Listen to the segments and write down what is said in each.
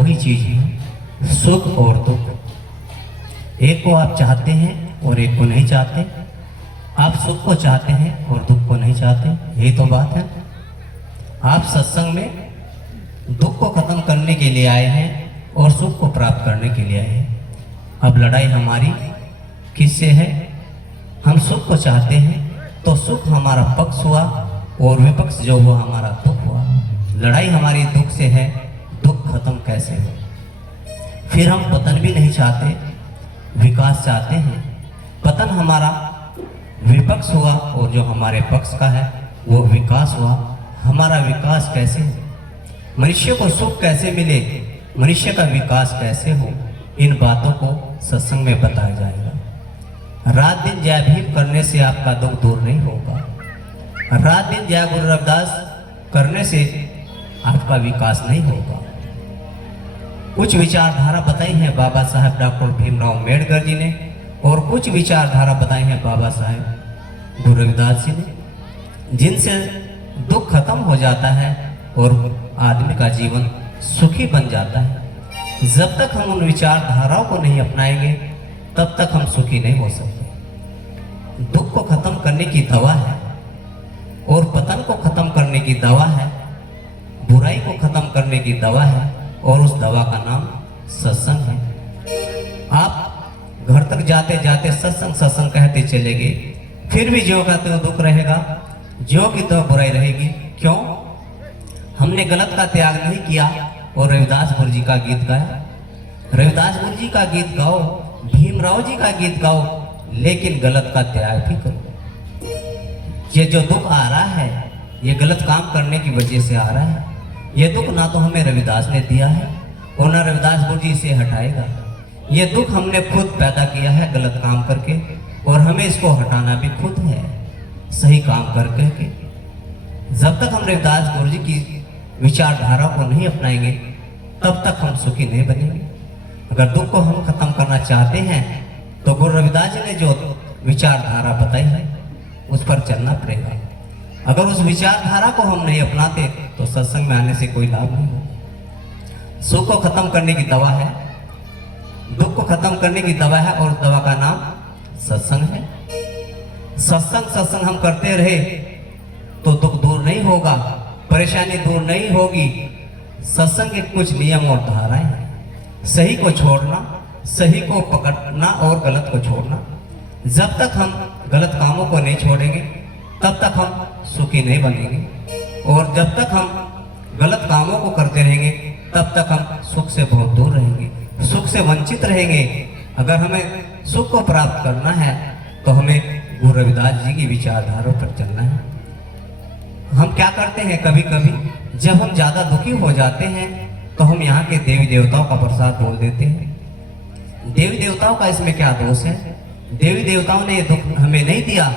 दो ही चीज है, सुख और दुख। एक को आप चाहते हैं और एक को नहीं चाहते। आप सुख को चाहते हैं और दुख को नहीं चाहते, यही तो बात है। आप सत्संग में दुख को खत्म करने के लिए आए हैं और सुख को प्राप्त करने के लिए आए हैं। अब लड़ाई हमारी किससे है? हम सुख को चाहते हैं तो सुख हमारा पक्ष हुआ और विपक्ष जो हुआ हमारा दुख हुआ। लड़ाई हमारी दुख से है, दुख खत्म कैसे हो? फिर हम पतन भी नहीं चाहते, विकास चाहते हैं। पतन हमारा विपक्ष हुआ और जो हमारे पक्ष का है वो विकास हुआ। हमारा विकास कैसे हो? मनुष्य को सुख कैसे मिले, मनुष्य का विकास कैसे हो, इन बातों को सत्संग में बताया जाएगा। रात दिन जय भीम करने से आपका दुख दूर नहीं होगा। रात दिन जय गुरु रविदास करने से आपका विकास नहीं होगा। कुछ विचारधारा बताई है बाबा साहब डॉक्टर भीमराव अम्बेडकर जी ने और कुछ विचारधारा बताई है बाबा साहब गुरु रविदास जी ने, जिनसे दुख खत्म हो जाता है और आदमी का जीवन सुखी बन जाता है। जब तक हम उन विचारधाराओं को नहीं अपनाएंगे तब तक हम सुखी नहीं हो सकते। दुख को खत्म करने की दवा है और पतन को खत्म करने की दवा है, बुराई को खत्म करने की दवा है और उस दवा का नाम सत्संग है। आप घर तक जाते जाते सत्संग सत्संग कहते चले गए, फिर भी जो का तो दुख रहेगा, जो की तो बुराई रहेगी। क्यों? हमने गलत का त्याग नहीं किया और रविदास गुरु जी का गीत गाया। रविदास गुरु जी का गीत गाओ, भीमराव जी का गीत गाओ, लेकिन गलत का त्याग भी करो। ये जो दुख आ रहा है ये गलत काम करने की वजह से आ रहा है। ये दुख ना तो हमें रविदास ने दिया है और ना रविदास गुरु जी से हटाएगा। ये दुख हमने खुद पैदा किया है गलत काम करके और हमें इसको हटाना भी खुद है सही काम करके। जब तक हम रविदास गुरु जी की विचारधारा को नहीं अपनाएंगे तब तक हम सुखी नहीं बनेंगे। अगर दुख को हम खत्म करना चाहते हैं तो गुरु रविदास जी ने जो विचारधारा बताई है उस पर चलना पड़ेगा। अगर उस विचारधारा को हम नहीं अपनाते तो सत्संग में आने से कोई लाभ नहीं होगा। सुख को खत्म करने की दवा है, दुख को खत्म करने की दवा है और दवा का नाम सत्संग है। सत्संग हम करते रहे तो दुख दूर नहीं होगा, परेशानी दूर नहीं होगी। सत्संग के कुछ नियम और धाराएं हैं, सही को छोड़ना, सही को पकड़ना और गलत को छोड़ना। जब तक हम गलत कामों को नहीं छोड़ेंगे तब तक हम सुखी नहीं बनेंगे और जब तक हम गलत कामों को करते रहेंगे तब तक हम सुख से बहुत दूर रहेंगे, सुख से वंचित रहेंगे। अगर हमें सुख को प्राप्त करना है तो हमें गुरु रविदास जी की विचारधारा पर चलना है। हम क्या करते हैं, कभी कभी जब हम ज्यादा दुखी हो जाते हैं तो हम यहाँ के देवी देवताओं का प्रसाद बोल देते हैं। देवी देवताओं का इसमें क्या दोष है? देवी देवताओं ने ये दुख हमें नहीं दिया,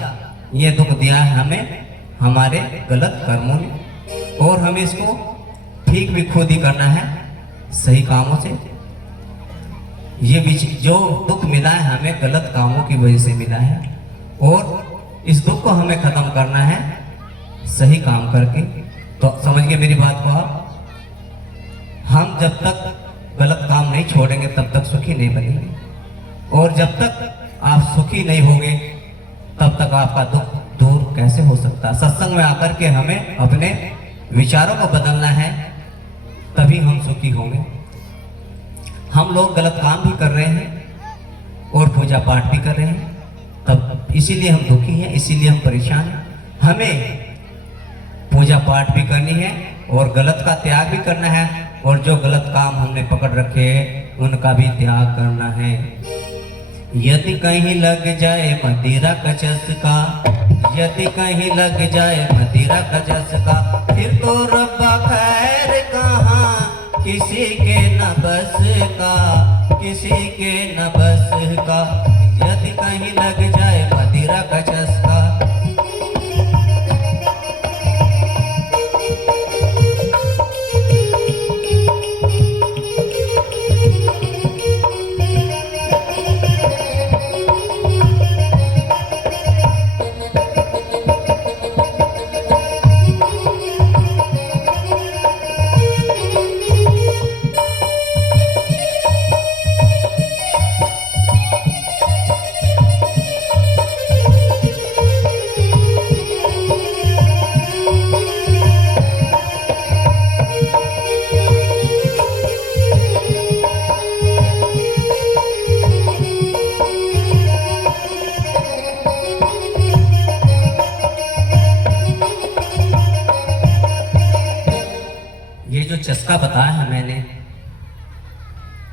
ये दुख दिया है हमें हमारे गलत कर्मों ने और हमें इसको ठीक भी खुद ही करना है सही कामों से। ये जो दुख मिला है हमें गलत कामों की वजह से मिला है और इस दुख को हमें खत्म करना है सही काम करके। तो समझ गए मेरी बात को आप? हम जब तक गलत काम नहीं छोड़ेंगे तब तक सुखी नहीं बनेंगे और जब तक आप सुखी नहीं होंगे तब तक आपका दुख दूर कैसे हो सकता है? सत्संग में आकर के हमें अपने विचारों को बदलना है, तभी हम सुखी होंगे। हम लोग गलत काम भी कर रहे हैं और पूजा पाठ भी कर रहे हैं, तब इसीलिए हम दुखी हैं, इसीलिए हम परेशान हैं। हमें पूजा पाठ भी करनी है और गलत का त्याग भी करना है और जो गलत काम हमने पकड़ रखे हैं उनका भी त्याग करना है। यदि कहीं लग जाए मदिरा का चस्का, यदि कहीं लग जाए मदिरा का चस्का, फिर तो रब्बा खैर कहाँ किसी के न बस का, किसी के न बस का। यदि कहीं लग जाए मदिरा का चस्का,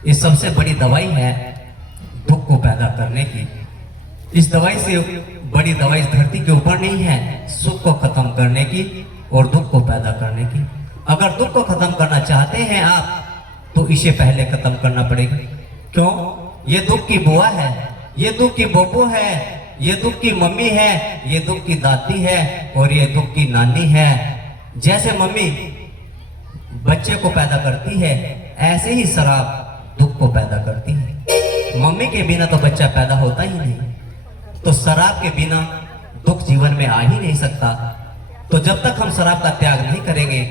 ये सबसे बड़ी दवाई है दुख को पैदा करने की। इस दवाई से बड़ी दवाई इस धरती के ऊपर नहीं है सुख को खत्म करने की और दुख को पैदा करने की। अगर दुख को खत्म करना चाहते हैं आप तो इसे पहले खत्म करना पड़ेगा। क्यों? ये दुख की बुआ है, ये दुख की बब्बू है, ये दुख की मम्मी है, ये दुख की दादी है और ये दुख की नानी है। जैसे मम्मी बच्चे को पैदा करती है ऐसे ही शराब दुख को पैदा करती है। मम्मी के बिना तो बच्चा पैदा होता ही नहीं, तो शराब के बिना दुख जीवन में आ ही नहीं सकता। तो जब तक हम शराब का त्याग नहीं करेंगे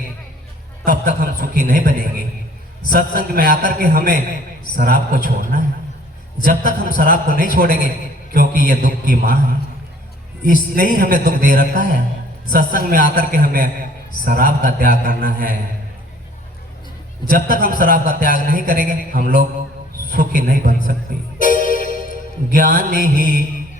तब तक हम सुखी नहीं बनेंगे। सत्संग में आकर के हमें शराब को छोड़ना है। जब तक हम शराब को नहीं छोड़ेंगे, क्योंकि ये दुख की माँ है, इसने ही हमें दुख दे रखा है। सत्संग में आकर के हमें शराब का त्याग करना है। जब तक हम शराब का त्याग नहीं करेंगे हम लोग सुखी नहीं बन सकते। ज्ञान ही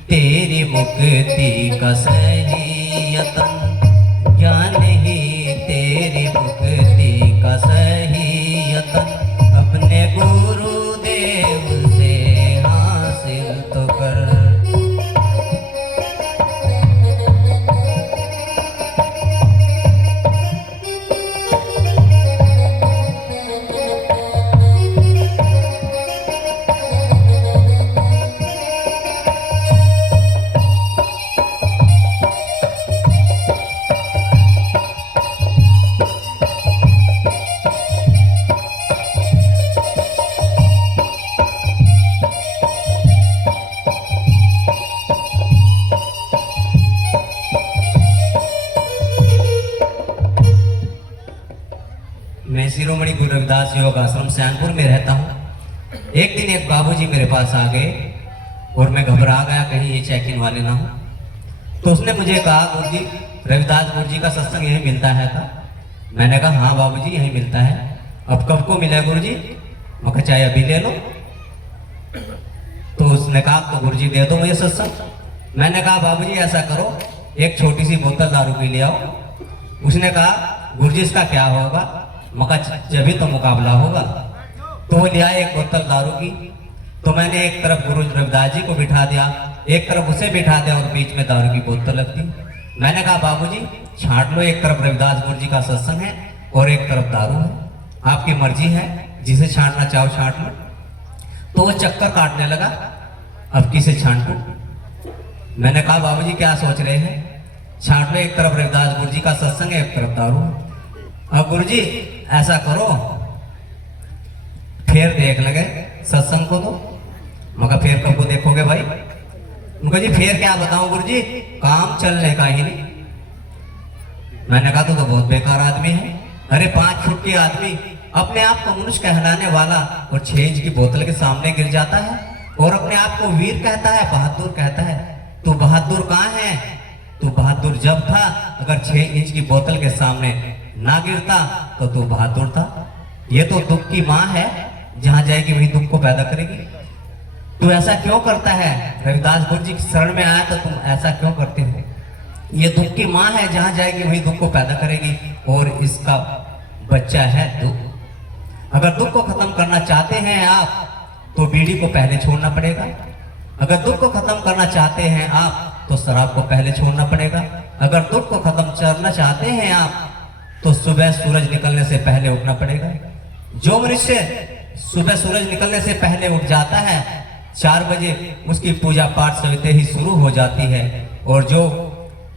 तेरी मुक्ति का सही यतन, ज्ञान ही तेरी मुक्ति का सही यतन, अपने गुरुदेव से हासिल तो कर। मैं शिरोमणि गुरु रविदास योग आश्रम सैनपुर में रहता हूँ। एक दिन एक बाबूजी मेरे पास आ गए और मैं घबरा गया कहीं ये चेक इन वाले ना हो। तो उसने मुझे कहा गुरुजी रविदास गुरुजी का सत्संग यहीं मिलता है का? मैंने कहा हाँ बाबूजी यहीं मिलता है। अब कब को मिला गुरुजी? मैं कहा चाहे अभी ले लो। तो उसने कहा तो गुरुजी दे दो मुझे सत्संग। मैंने कहा बाबूजी ऐसा करो एक छोटी सी बोतल दारू की ले आओ। उसने कहा गुरुजी इसका क्या होगा? मका जब भी तो मुकाबला होगा। तो वो ले आए एक बोतल दारू की। तो मैंने एक तरफ गुरु रविदास जी को बिठा दिया, एक तरफ उसे बिठा दिया और बीच में दारू की बोतल रख दी। मैंने कहा बाबूजी छांट लो, एक तरफ रविदास गुरु जी का सत्संग है और एक तरफ दारू है, आपकी मर्जी है, जिसे छांटना चाहो छांट लो। तो वो चक्कर काटने लगा, अब किसे छांटूं? मैंने कहा बाबूजी क्या सोच रहे हैं? छांट लो, एक तरफ रविदास गुरु जी का सत्संग है, एक तरफ दारू है। अब गुरुजी ऐसा करो फिर देख लगे सत्संग को। तो मगर फिर कब को देखोगे भाई? उनको जी फिर क्या बताऊं गुरुजी, काम चलने का ही नहीं। मैंने कहा तो बहुत बेकार आदमी है। अरे 5 फुट के आदमी अपने आप को मनुष्य कहलाने वाला और 6 इंच की बोतल के सामने गिर जाता है और अपने आप को वीर कहता है, बहादुर कहता है। तू बहादुर कहाँ है? तू बहादुर जब था अगर 6 इंच की बोतल के सामने ना गिरता तो तू बहादुर था। ये तो दुख की माँ है, जहां जाएगी वही दुख को पैदा करेगी। तू ऐसा क्यों करता है? रविदास गुरु जी की शरण में आया तो तुम ऐसा क्यों करते हो? ये दुख की माँ है, जहां जाएगी वही दुख को पैदा करेगी और इसका बच्चा है दुख। अगर दुख को खत्म करना चाहते हैं आप तो बीड़ी को पहले छोड़ना पड़ेगा। अगर दुख को खत्म करना चाहते हैं आप तो शराब को पहले छोड़ना पड़ेगा। अगर दुख को खत्म करना चाहते हैं आप तो सुबह सूरज निकलने से पहले उठना पड़ेगा। जो मनुष्य सुबह सूरज निकलने से पहले उठ जाता है 4 बजे उसकी पूजा पाठ सविते ही शुरू हो जाती है और जो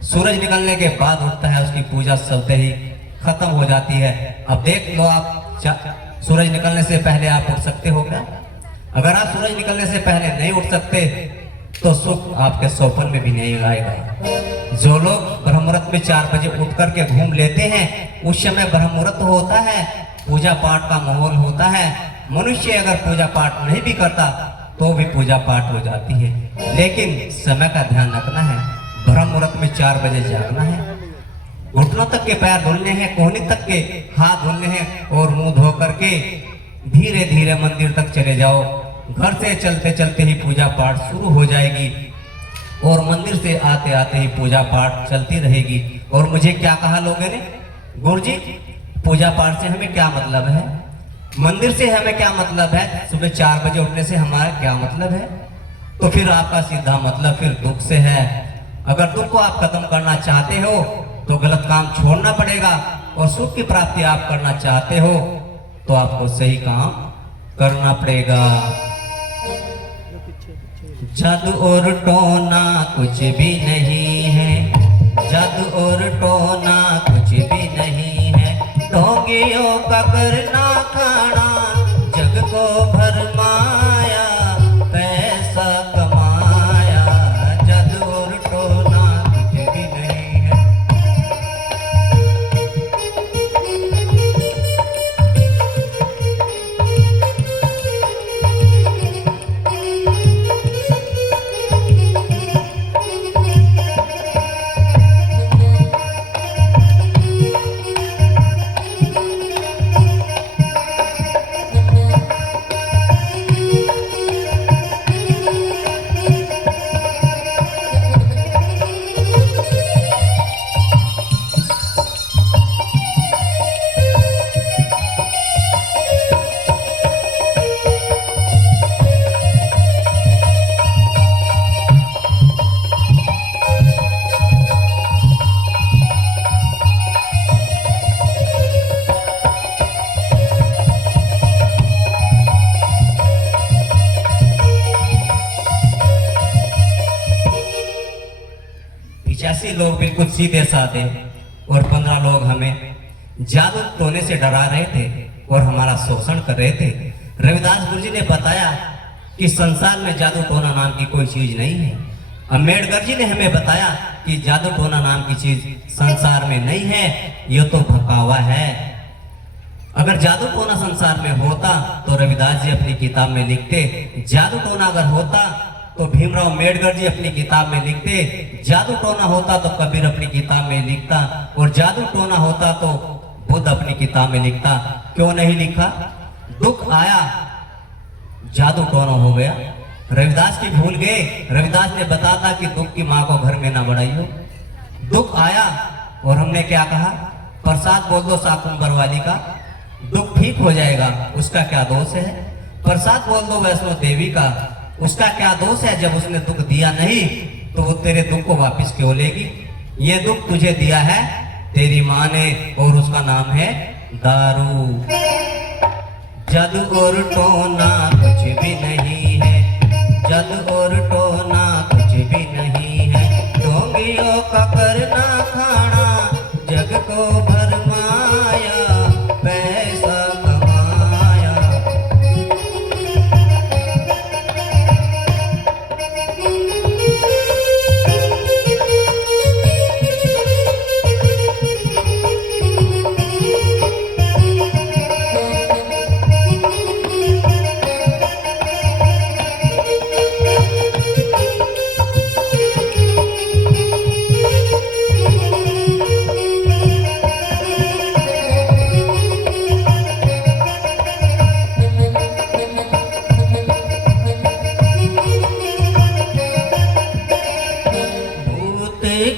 सूरज निकलने के बाद उठता है उसकी पूजा सविते ही खत्म हो जाती है। अब देख लो आप सूरज निकलने से पहले आप उठ सकते हो क्या? अगर आप सूरज निकलने से पहले नहीं उठ सकते तो सुख आपके सौपन में भी नहीं आएगा। जो लोग ब्रह्म मुहूर्त में 4 बजे उठ करके घूम लेते हैं उस समय ब्रह्म मुहूर्त होता है, पूजा पाठ का माहौल होता है। मनुष्य अगर पूजा पाठ नहीं भी करता तो भी पूजा पाठ हो जाती है, लेकिन समय का ध्यान रखना है। ब्रह्म मुहूर्त में 4 बजे जागना है, घुटनों तक के पैर धुलने हैं, कोहनी तक के हाथ धुलने हैं और मुंह धो करके धीरे धीरे मंदिर तक चले जाओ। घर से चलते चलते ही पूजा पाठ शुरू हो जाएगी और मंदिर से आते आते ही पूजा पाठ चलती रहेगी। और मुझे क्या कहा लोगों ने, गुरुजी पूजा पाठ से हमें क्या मतलब है? मंदिर से हमें क्या मतलब है, सुबह 4 बजे उठने से हमारा क्या मतलब है? तो फिर आपका सीधा मतलब फिर दुख से है। अगर दुख को आप खत्म करना चाहते हो तो गलत काम छोड़ना पड़ेगा, और सुख की प्राप्ति आप करना चाहते हो तो आपको सही काम करना पड़ेगा। जादू और टोना कुछ भी नहीं है, जादू और टोना कुछ भी नहीं है, ढोंगियों का करना खाना जग को भरमाया, पैसा कमाया, जादू और टोना कुछ भी नहीं है। लोग बिल्कुल सीधे साधे, और 15 लोग हमें जादू टोने से डरा रहे थे और हमारा शोषण कर रहे थे। रविदास गुरु जी ने बताया कि संसार में जादू टोना नाम की कोई चीज नहीं है। अम्बेडकर जी ने हमें बताया कि जादू टोना नाम की चीज संसार में नहीं है, ये तो भकावा है। अगर जादू टोना संसार में होता तो रविदास जी अपनी किताब में लिखते, जादू टोना अगर होता तो भीमराव अम्बेडकर जी अपनी किताब में लिखते, जादू टोना होता तो कबीर अपनी किताब में लिखता, और जादू टोना होता तो बुद्ध अपनी किताब में लिखता। क्यों नहीं लिखा? दुख आया, जादू टोना हो गया। रविदास की भूल गए। रविदास ने बताया कि दुख की माँ को घर में ना बढ़ाइयो। दुख आया और हमने क्या कहा? प्रसाद बोल दो शाकुंभर वाली का, दुख ठीक हो जाएगा। उसका क्या दोष है? प्रसाद बोल दो वैष्णो देवी का, उसका क्या दोष है? जब उसने दुख दिया नहीं तो वो तेरे दुख को वापस क्यों लेगी? ये दुख तुझे दिया है तेरी माँ ने, और उसका नाम है दारू। जादू और टोना कुछ भी नहीं है, जादू और टोना कुछ भी नहीं है, ढोंगियों का करना खाना जग को भरमाया, पैसा कमाया।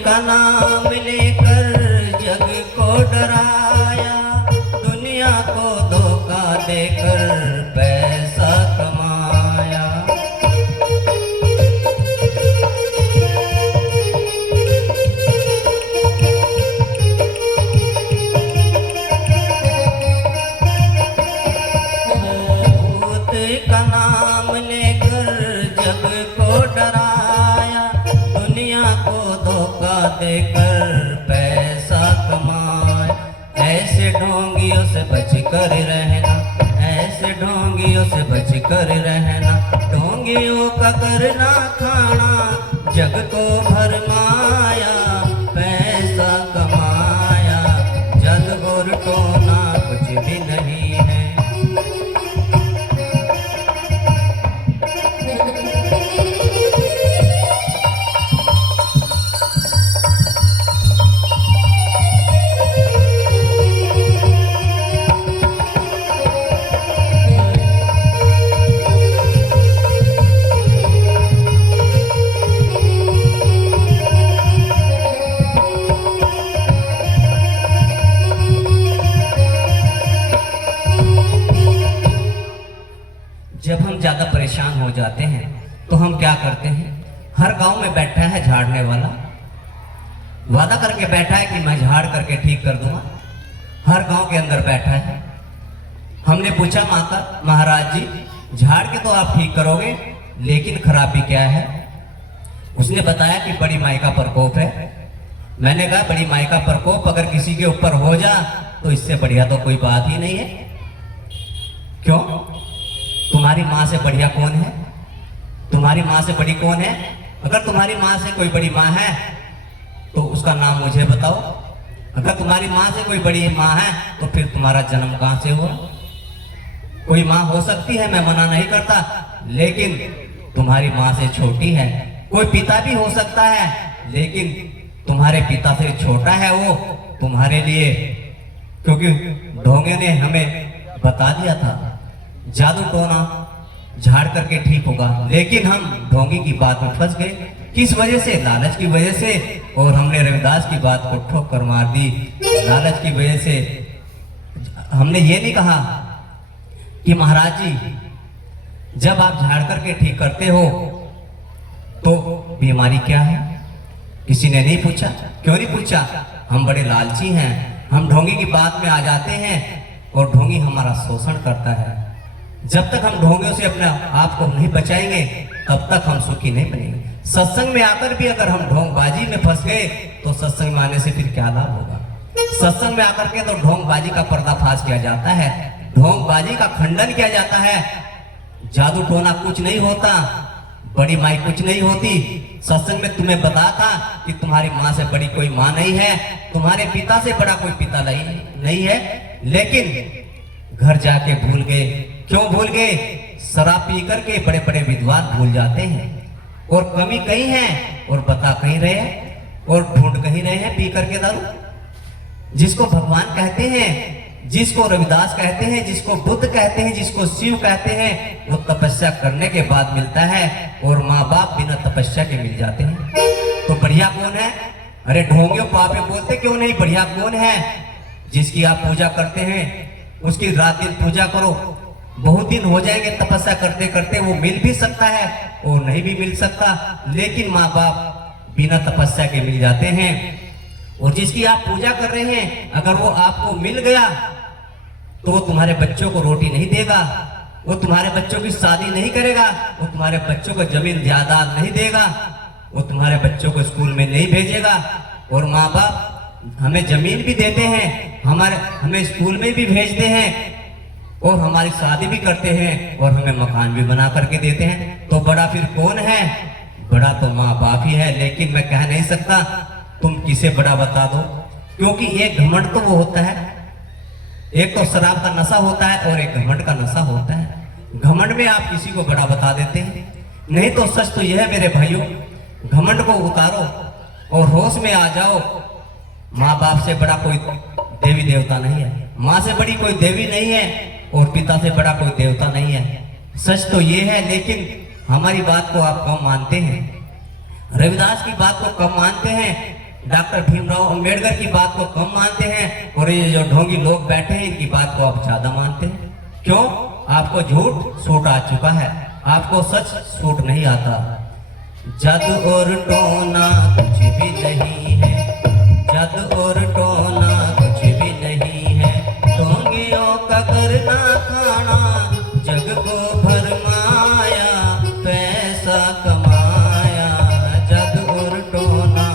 का नाम लेकर जग को डराया, दुनिया को धोखा देकर पैसा कमाया। भूत का नाम लेकर जग को डराया, दुनिया को धोखा देकर पैसा कमाए। ऐसे ढोंगियों से बच कर रहना, ऐसे ढोंगियों से बच कर रहना, ढोंगियों का करना खाना जग को भरमाया, पैसा कमाया। जग और टोना कुछ भी नहीं है। जब हम ज़्यादा परेशान हो जाते हैं तो हम क्या करते हैं, हर गांव में बैठा है झाड़ने वाला, वादा करके बैठा है कि मैं झाड़ करके ठीक कर दूंगा। हर गांव के अंदर बैठा है। हमने पूछा माता महाराज जी, झाड़ के तो आप ठीक करोगे, लेकिन खराबी क्या है? उसने बताया कि बड़ी माई का प्रकोप है। मैंने कहा बड़ी माई का प्रकोप अगर किसी के ऊपर हो जा तो इससे बढ़िया तो कोई बात ही नहीं है। क्यों? तुम्हारी माँ से बढ़िया कौन है? तुम्हारी माँ से बड़ी कौन है? अगर तुम्हारी माँ से कोई बड़ी माँ है तो उसका नाम मुझे बताओ। अगर तुम्हारी माँ से कोई बड़ी माँ है तो फिर तुम्हारा जन्म कहाँ से हुआ? कोई माँ हो सकती है, मैं मना नहीं करता, लेकिन तुम्हारी माँ से छोटी है। कोई पिता भी हो सकता है, लेकिन तुम्हारे पिता से छोटा है वो तुम्हारे लिए, क्योंकि ढोंगे ने हमें बता दिया था जादू टोना झाड़ करके ठीक होगा, लेकिन हम ढोंगी की बात में फंस गए। किस वजह से? लालच की वजह से। और हमने रविदास की बात को ठोक कर मार दी लालच की वजह से। हमने ये नहीं कहा कि महाराज जी जब आप झाड़ करके ठीक करते हो तो बीमारी क्या है? किसी ने नहीं पूछा। क्यों नहीं पूछा? हम बड़े लालची हैं, हम ढोंगी की बात में आ जाते हैं और ढोंगी हमारा शोषण करता है। जब तक हम ढोंगियों से अपने आप को नहीं बचाएंगे तब तक हम सुखी नहीं बनेंगे। सत्संग में आकर भी अगर हम ढोंगबाजी में फंस गए तो सत्संग में आने से फिर क्या लाभ होगा? सत्संग में आकर के तो ढोंगबाजी का पर्दाफाश किया जाता है, ढोंगबाजी का खंडन किया जाता है। जादू टोना कुछ नहीं होता, बड़ी माई कुछ नहीं होती। सत्संग में तुम्हें बता था कि तुम्हारी माँ से बड़ी कोई माँ नहीं है, तुम्हारे पिता से बड़ा कोई पिता नहीं है, लेकिन घर जाके भूल गए। क्यों भूल गए? शराब पी करके बड़े बड़े विद्वान भूल जाते हैं, और कमी कहीं है और बता कहीं रहे हैं और ढूंढ कहीं रहे हैं पी करके दारू। जिसको भगवान कहते हैं, जिसको रविदास कहते हैं, जिसको बुद्ध कहते हैं, जिसको शिव कहते हैं, वो तपस्या करने के बाद मिलता है, और माँ बाप बिना तपस्या के मिल जाते हैं। तो बढ़िया कौन है? अरे ढोंगियों पापे बोलते क्यों नहीं? बढ़िया कौन है? जिसकी आप पूजा करते हैं उसकी रात दिन पूजा करो। बहुत दिन हो जाएंगे तपस्या करते करते, वो मिल भी सकता है और नहीं भी मिल सकता, लेकिन माँ बाप बिना तपस्या के मिल जाते हैं। और जिसकी आप पूजा कर रहे हैं अगर वो आपको मिल गया तो वो तुम्हारे बच्चों को रोटी नहीं देगा, वो तुम्हारे बच्चों की शादी नहीं करेगा, वो तुम्हारे बच्चों को जमीन जायदाद नहीं देगा, वो तुम्हारे बच्चों को स्कूल में नहीं भेजेगा। और माँ बाप हमें जमीन भी देते हैं, हमें स्कूल में भी भेजते हैं, और हमारी शादी भी करते हैं, और हमें मकान भी बना करके देते हैं। तो बड़ा फिर कौन है? बड़ा तो माँ बाप ही है। लेकिन मैं कह नहीं सकता तुम किसे बड़ा बता दो, क्योंकि एक घमंड तो वो होता है, एक तो शराब का नशा होता है और एक घमंड का नशा होता है। घमंड में आप किसी को बड़ा बता देते हैं, नहीं तो सच तो यह है मेरे भाइयों, घमंड को उतारो और होश में आ जाओ। माँ बाप से बड़ा कोई देवी देवता नहीं है, माँ से बड़ी कोई देवी नहीं है, और पिता से बड़ा कोई देवता नहीं है। सच तो ये है, लेकिन हमारी बात को आप कम मानते हैं, रविदास की बात को कम मानते हैं, डॉक्टर भीमराव अंबेडकर की बात को कम मानते हैं, और ये जो ढोंगी लोग बैठे हैं इनकी बात को आप ज्यादा मानते हैं। क्यों? आपको झूठ सूट आ चुका है, आपको सच सूट नहीं आता। जादू और टोना कुछ भी नहीं है, जादू और टोना कुछ भी नहीं है, ढोंगियों का करना खाना जग को भरमाया, पैसा कमाया, जादू और टोना।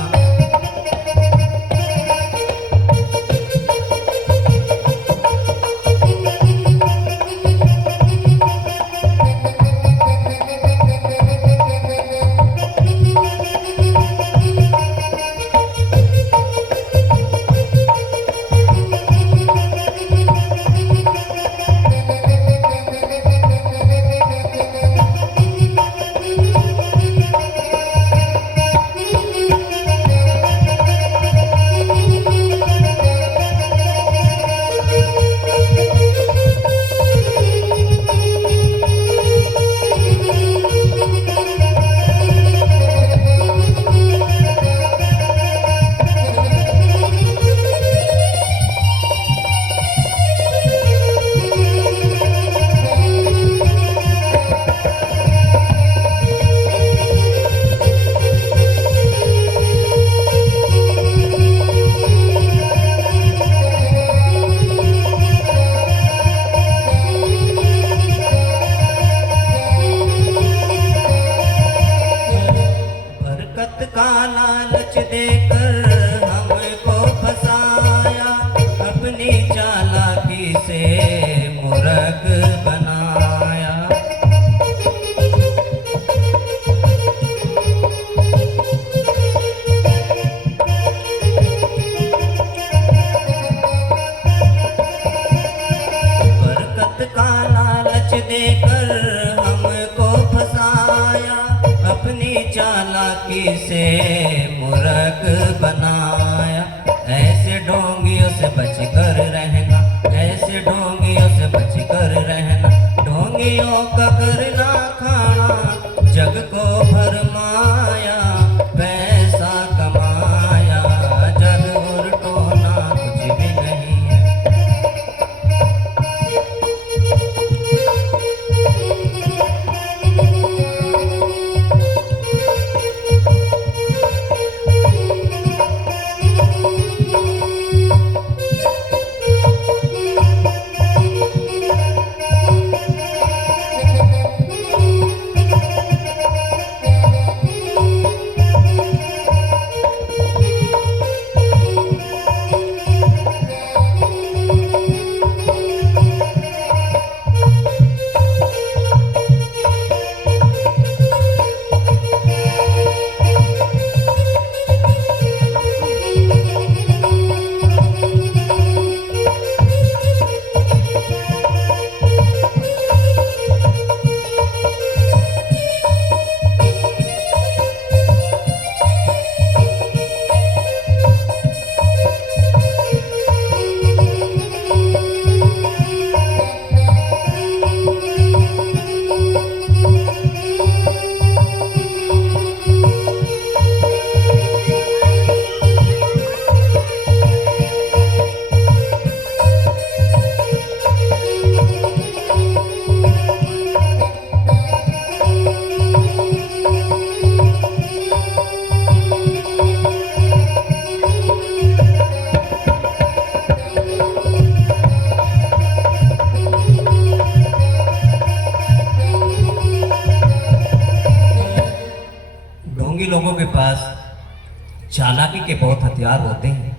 देकर हमको फंसाया, अपनी चालाकी से मूर्ख बनाया। ऐसे ढोंगियों से बच कर रहना, ऐसे ढोंगियों से बच कर रहना। ढोंगियों का करना खाना जग को भरमाया, पैसा कमाया जग और टोना कुछ भी नहीं है। लोगों के पास चालाकी के बहुत हथियार होते हैं।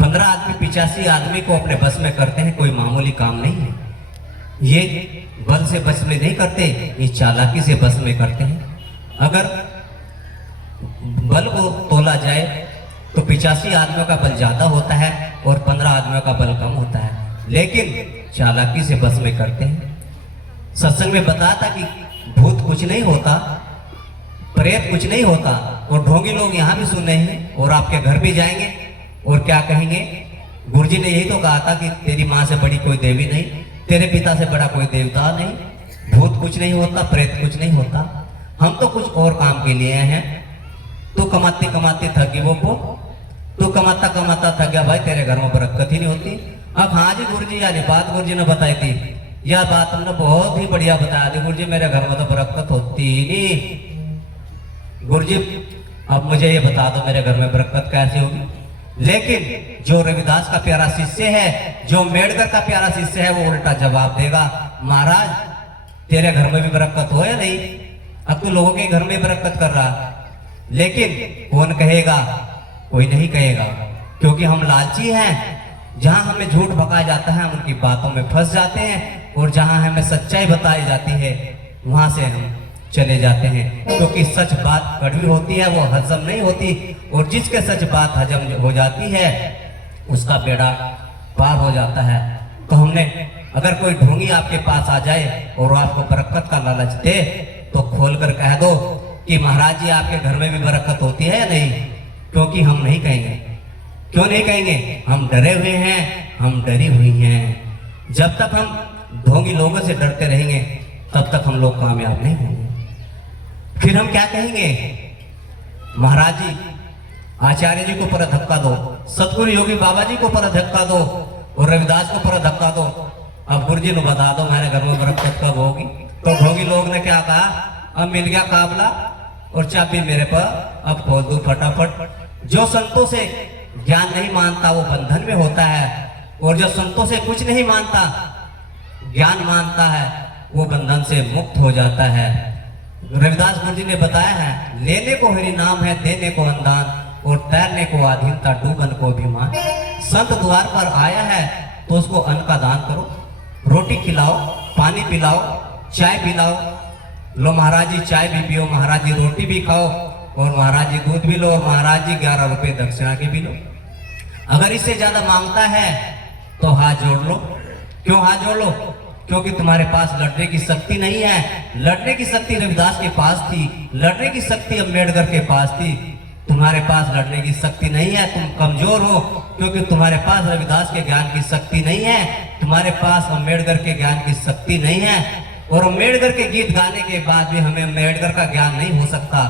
15 आदमी 85 आदमी को अपने बस में करते हैं, कोई मामूली काम नहीं है। ये बल से बस में नहीं करते, ये चालाकी से बस में करते हैं। अगर बल को तोला जाए तो 85 आदमियों का बल ज्यादा होता है और 15 आदमियों का बल कम होता है, लेकिन चालाकी से बस में करते हैं। सत्संग में बताया था कि भूत कुछ नहीं होता, प्रेत कुछ नहीं होता, और ढोंगी लोग यहाँ भी सुन रहे हैं और आपके घर भी जाएंगे और क्या कहेंगे। गुरुजी ने यही तो कहा था कि तेरी माँ से बड़ी कोई देवी नहीं, तेरे पिता से बड़ा कोई देवता नहीं, भूत कुछ नहीं होता, प्रेत कुछ नहीं होता। हम तो कुछ और काम के लिए हैं। तू कमाते कमाते थक गई, वो तू कमाता कमाता थक गया भाई, तेरे घर में बरकत ही नहीं होती। अब हाँ जी गुरुजी, यानी बात गुरुजी ने बताई थी, यह बात हमने बहुत ही बढ़िया बताया थी गुरुजी, मेरे घर में तो बरकत होती ही नहीं। गुरुजी अब मुझे ये बता दो मेरे घर में बरकत कैसे होगी। लेकिन जो रविदास का प्यारा शिष्य है, जो मेडकर का प्यारा शिष्य है, वो उल्टा जवाब देगा, महाराज तेरे घर में भी बरकत हो या नहीं, अब तू लोगों के घर में बरकत कर रहा। लेकिन कौन कहेगा? कोई नहीं कहेगा, क्योंकि हम लालची हैं। जहां हमें झूठ भकाया जाता है हम उनकी बातों में फंस जाते हैं, और जहां हमें सच्चाई बताई जाती है वहां से हम चले जाते हैं, क्योंकि सच बात कड़वी होती है, वो हजम नहीं होती, और जिसके सच बात हजम हो जाती है उसका बेड़ा पार हो जाता है। तो हमने, अगर कोई ढोंगी आपके पास आ जाए और आपको बरकत का लालच दे, तो खोलकर कह दो कि महाराज जी आपके घर में भी बरकत होती है या नहीं, क्योंकि हम नहीं कहेंगे। क्यों नहीं कहेंगे? हम डरे हुए हैं, हम डरी हुई हैं। जब तक हम ढोंगी लोगों से डरते रहेंगे तब तक हम लोग कामयाब नहीं होंगे। फिर हम क्या कहेंगे? महाराज जी आचार्य जी को पर धक्का दो, सतगुरु योगी बाबा जी को पर धक्का दो, और रविदास को पर धक्का दो। अब गुरु जी ने बता दो मेरे घर में बरकत कब होगी। तो ढोंगी लोग ने क्या कहा? अब मिल गया काबला और चाबी मेरे पर, अब खोल दो फटाफट। जो संतों से ज्ञान नहीं मानता वो बंधन में होता है, और जो संतों से कुछ नहीं मानता, ज्ञान मानता है, वो बंधन से मुक्त हो जाता है। रविदास गुरु जी ने बताया है, लेने को हरि नाम है, देने को अनुदान, और तैरने को आधीनता, डूबन को अभिमान। संत द्वार पर आया है तो उसको अन्न का दान करो, रोटी खिलाओ, पानी पिलाओ, चाय पिलाओ। लो महाराज जी चाय भी पियो, महाराज जी रोटी भी खाओ, और महाराज जी दूध भी लो, और महाराज जी 11 रुपए दक्षिणा के भी लो। अगर इससे ज्यादा मांगता है तो हाथ जोड़ लो। क्यों हाथ जोड़ लो? क्योंकि तुम्हारे पास लड़ने की शक्ति नहीं है। लड़ने की शक्ति रविदास के पास थी, लड़ने की शक्ति अम्बेडकर के पास थी। तुम्हारे पास लड़ने की शक्ति नहीं है, तुम कमजोर हो, क्योंकि तुम्हारे पास रविदास के ज्ञान की शक्ति नहीं है, तुम्हारे पास अम्बेडकर के ज्ञान की शक्ति नहीं है। और अम्बेडकर के गीत गाने के बाद भी हमें अम्बेडकर का ज्ञान नहीं हो सकता,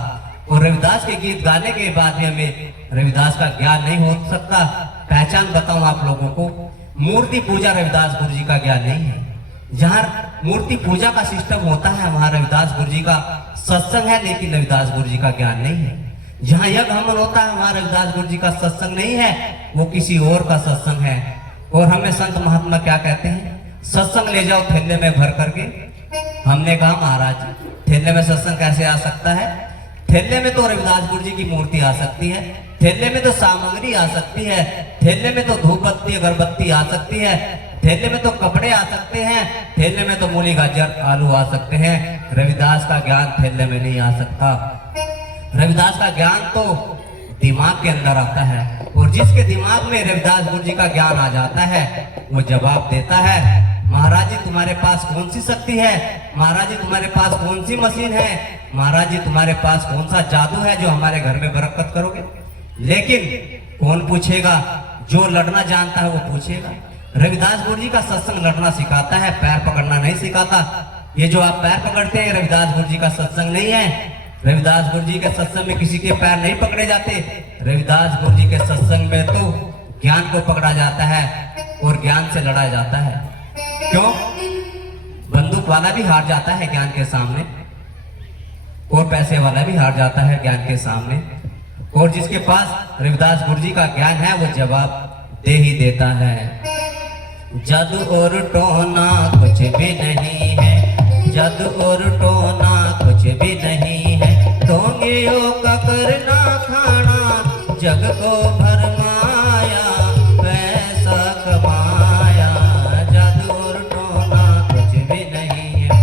और रविदास के गीत गाने के बाद भी हमें रविदास का ज्ञान नहीं हो सकता। पहचान बताऊं आप लोगों को, मूर्ति पूजा रविदास गुरु जी का ज्ञान नहीं है। जहाँ मूर्ति पूजा का सिस्टम होता है वहां रविदास गुरु जी का सत्संग है, लेकिन रविदास गुरु जी का ज्ञान नहीं है। जहाँ यज्ञ हवन होता है वहां रविदास गुरु जी का सत्संग नहीं है, वो किसी और का सत्संग है। और हमें संत महात्मा क्या कहते हैं, सत्संग ले जाओ थैले में भर करके। हमने कहा महाराज थैले में सत्संग कैसे आ सकता है? थैले में तो रविदास गुरु जी की मूर्ति आ सकती है, थैले में तो सामग्री आ सकती है, थैले में तो धूप बत्ती अगरबत्ती आ सकती है, थैले में तो कपड़े आ सकते हैं, थैले में तो मूली गाजर आलू आ सकते हैं। रविदास का ज्ञान थैले में नहीं आ सकता। रविदास का ज्ञान तो दिमाग के अंदर आता है, और जिसके दिमाग में रविदास गुरु जी का ज्ञान आ जाता है वो जवाब देता है। महाराज जी तुम्हारे पास कौन सी शक्ति है, महाराज जी तुम्हारे पास कौन सी मशीन है, महाराज जी तुम्हारे पास कौन सा जादू है जो हमारे घर में बरकत करोगे? लेकिन कौन पूछेगा? जो लड़ना जानता है वो पूछेगा। रविदास गुरु जी का सत्संग लड़ना सिखाता है, पैर पकड़ना नहीं सिखाता। ये जो आप पैर पकड़ते हैं रविदास गुरु जी का सत्संग नहीं है। रविदास गुरु जी के सत्संग में किसी के पैर नहीं पकड़े जाते। रविदास गुरु जी के सत्संग में तो ज्ञान को पकड़ा जाता है और ज्ञान से लड़ा जाता है। क्यों? बंदूक वाला भी हार जाता है ज्ञान के सामने, और पैसे वाला भी हार जाता है ज्ञान के सामने, और जिसके पास रविदास गुरु जी का ज्ञान है वो जवाब दे ही देता है। जादू और टोना कुछ भी नहीं है, जादू और टोना कुछ भी नहीं है, ढोंगियों का करना खाना जग को भरमाया, पैसा कमाया, जादू और टोना कुछ भी नहीं है।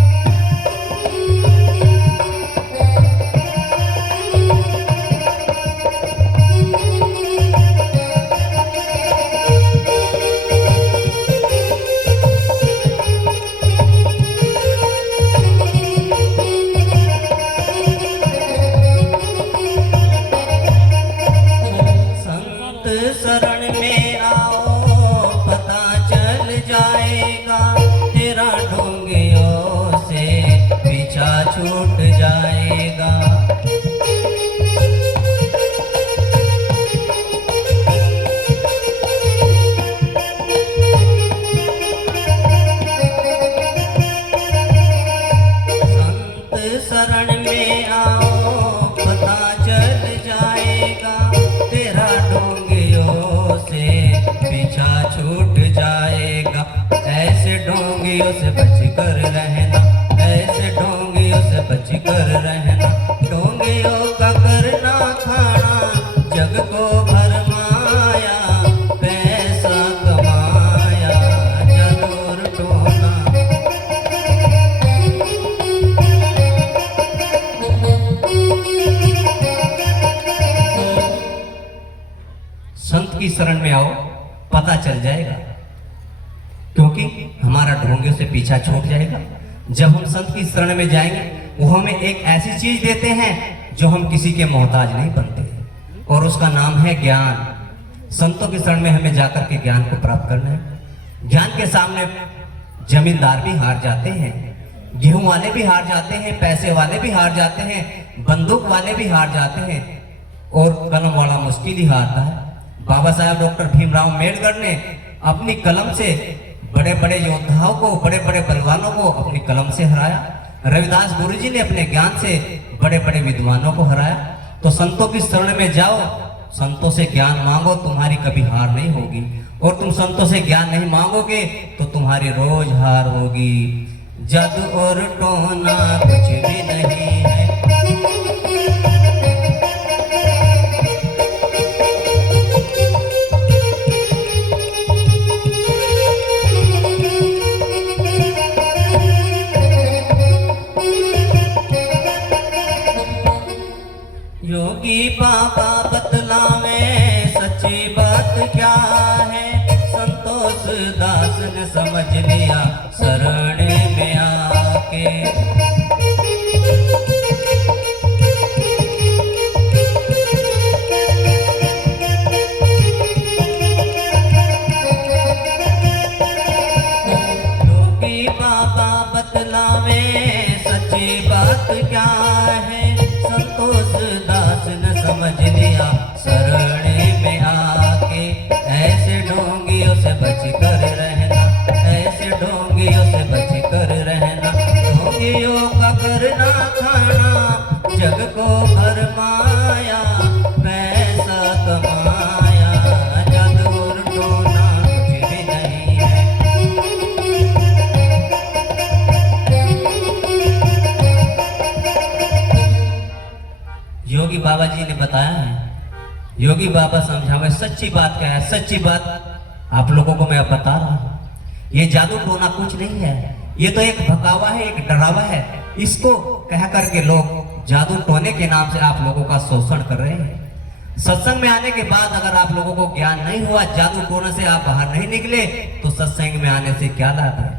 शरण में आओ पता चल जाएगा, तेरा ढोंगियों से पीछा छूट जाएगा। संत शरण में आओ पता चल जाएगा, तेरा से पीछा छूट जाएगा। ऐसे ढोंगियों से बच कर रहना, ऐसे ढोंगियों से बच कर रहना, ढोंगियों का करना खाना जग को भरमाया, पैसा कमाया, जादू और टोना। संत की शरण में आओ पता चल जाएगा, क्योंकि हमारा ढोंगे से पीछा छूट जाएगा। जब हम संत की शरण में जाएंगे वो हमें एक ऐसी चीज देते हैं जो हम किसी के मोहताज नहीं बनते, और उसका नाम है ज्ञान। संतों की शरण में हमें जाकर के ज्ञान को प्राप्त करना है। ज्ञान के सामने जमींदार भी हार जाते हैं, गेहूं वाले भी हार जाते हैं, पैसे वाले भी हार जाते हैं, बंदूक वाले भी हार जाते हैं, और कलम वाला मुश्किल ही हारता है। बाबा साहब डॉक्टर भीमराव अम्बेडकर ने अपनी कलम से बड़े बड़े योद्धाओं को, बड़े बड़े बलवानों को अपनी कलम से हराया। रविदास गुरु जी ने अपने ज्ञान से बड़े बड़े विद्वानों को हराया। तो संतों की शरण में जाओ, संतों से ज्ञान मांगो, तुम्हारी कभी हार नहीं होगी। और तुम संतों से ज्ञान नहीं मांगोगे तो तुम्हारी रोज हार होगी। जादू और टोना कुछ भी नहीं है। योगी बाबा बतलावे सच्ची बात क्या है, संतोष दास ने समझ लिया शरण में सच्ची बात क्या है, संतोष दास न समझ लिया शरण में आके। ऐसे ढोंगियों से बच कर रहना, ऐसे ढोंगियों से बच कर रहना। ढोंगियों का करना खाना जग को भरमाया, पैसा कमाया जग और टोना कुछ भी नहीं है। योगी बाबा जी ने बताया है, योगी बाबा समझावे सच्ची बात क्या है। सच्ची बात आप लोगों को मैं अब बता रहा हूं। ये जादू टोना कुछ नहीं है, ये तो एक भकावा है, एक डरावा है। इसको कह करके लोग जादू टोने के नाम से आप लोगों का शोषण कर रहे हैं। सत्संग में आने के बाद अगर आप लोगों को ज्ञान नहीं हुआ, जादू टोने से आप बाहर नहीं निकले, तो सत्संग में आने से क्या लाभ है।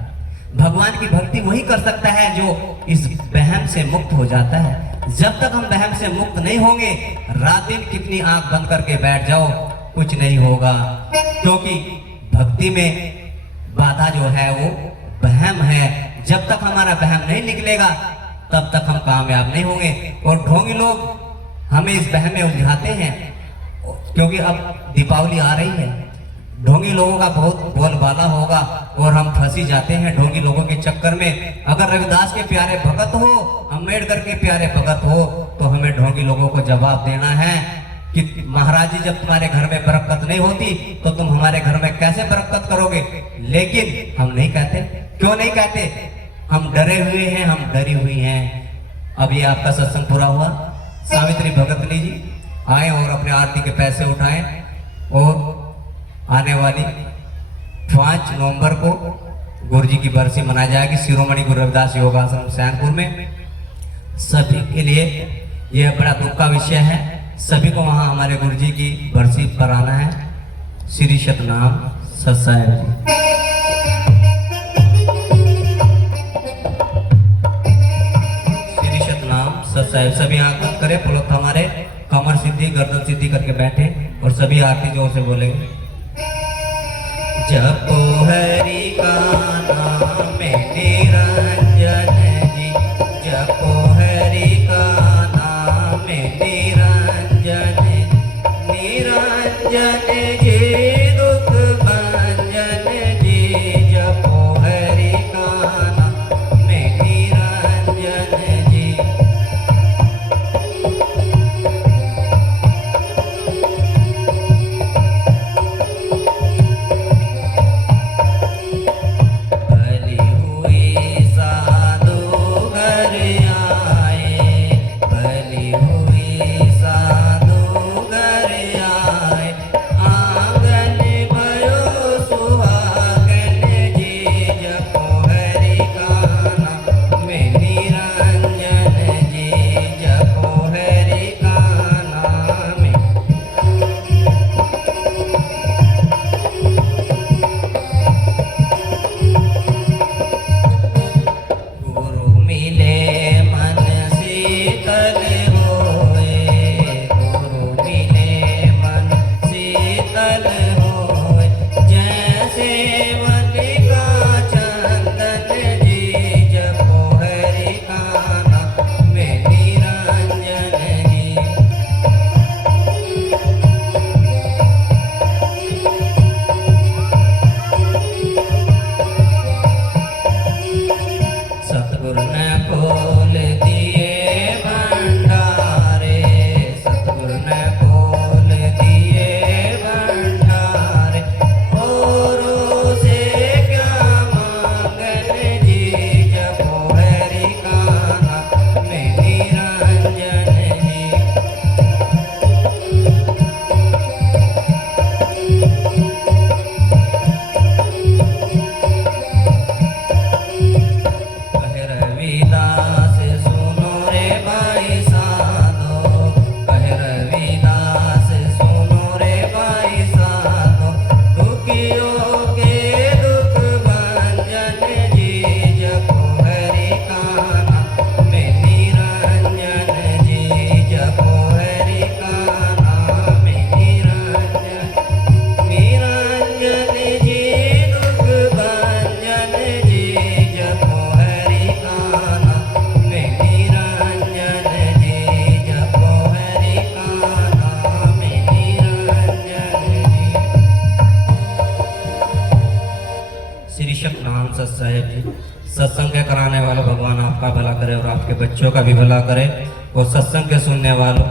भगवान की भक्ति वही कर सकता है जो इस वहम से मुक्त हो जाता है। जब तक हम वहम से मुक्त नहीं होंगे, रात दिन कितनी आंख बंद करके बैठ जाओ, कुछ नहीं होगा। क्योंकि भक्ति में बाधा जो है वो वहम है। जब तक हमारा वहम नहीं निकलेगा, तब तक हम कामयाब नहीं होंगे। और ढोंगी लोग हमें इस वहम में उलझाते हैं, क्योंकि अब दीपावली आ रही है। ढोंगी लोगों का बहुत बोलबाला होगा और हम फंसी जाते हैं ढोंगी लोगों के चक्कर में। अगर रविदास के प्यारे भगत हो, अम्बेडकर के प्यारे भगत हो, तो हमें ढोंगी लोगों को जवाब देना है कि महाराज जी, जब तुम्हारे घर में बरकत नहीं होती तो तुम हमारे घर में कैसे बरकत करोगे। लेकिन हम नहीं कहते। क्यों नहीं कहते? हम डरे हुए हैं, हम डरी हुई हैं। अब ये आपका सत्संग पूरा हुआ। सावित्री भगतनी जी आए और अपने आरती के पैसे उठाएं और आने वाली 5 नवंबर को गुरु जी की बरसी मनाई जाएगी शिरोमणि गुरु रविदास योगाश्रम सैनपुर में। सभी के लिए यह बड़ा दुख का विषय है। सभी को वहां हमारे गुरु जी की बरसी पर आना है। श्री सतनाम सत्साहेब जी। श्री सतनाम सत्साहेब। सभी आंख बंद करें, पुलक हमारे कमर सिद्धि गर्दन सिद्धि करके बैठे और सभी आरती जोर से बोलेंगे। जपो हरि का नाम निरंजन जी, जपो हरि का नाम निरंजन, निरंजन जी दुख भंजन जी। जपो हरि का नाम निरंजन जी। रविदास सुनो श्री सतनाम सत्साहेब जी। सत्संग के कराने वालों भगवान आपका भला करे और आपके बच्चों का भी भला करे, और सत्संग के सुनने वालों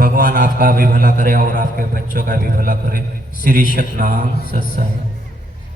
भगवान आपका भी भला करे और आपके बच्चों का भी भला करे। श्री सतनाम सत्साहेब।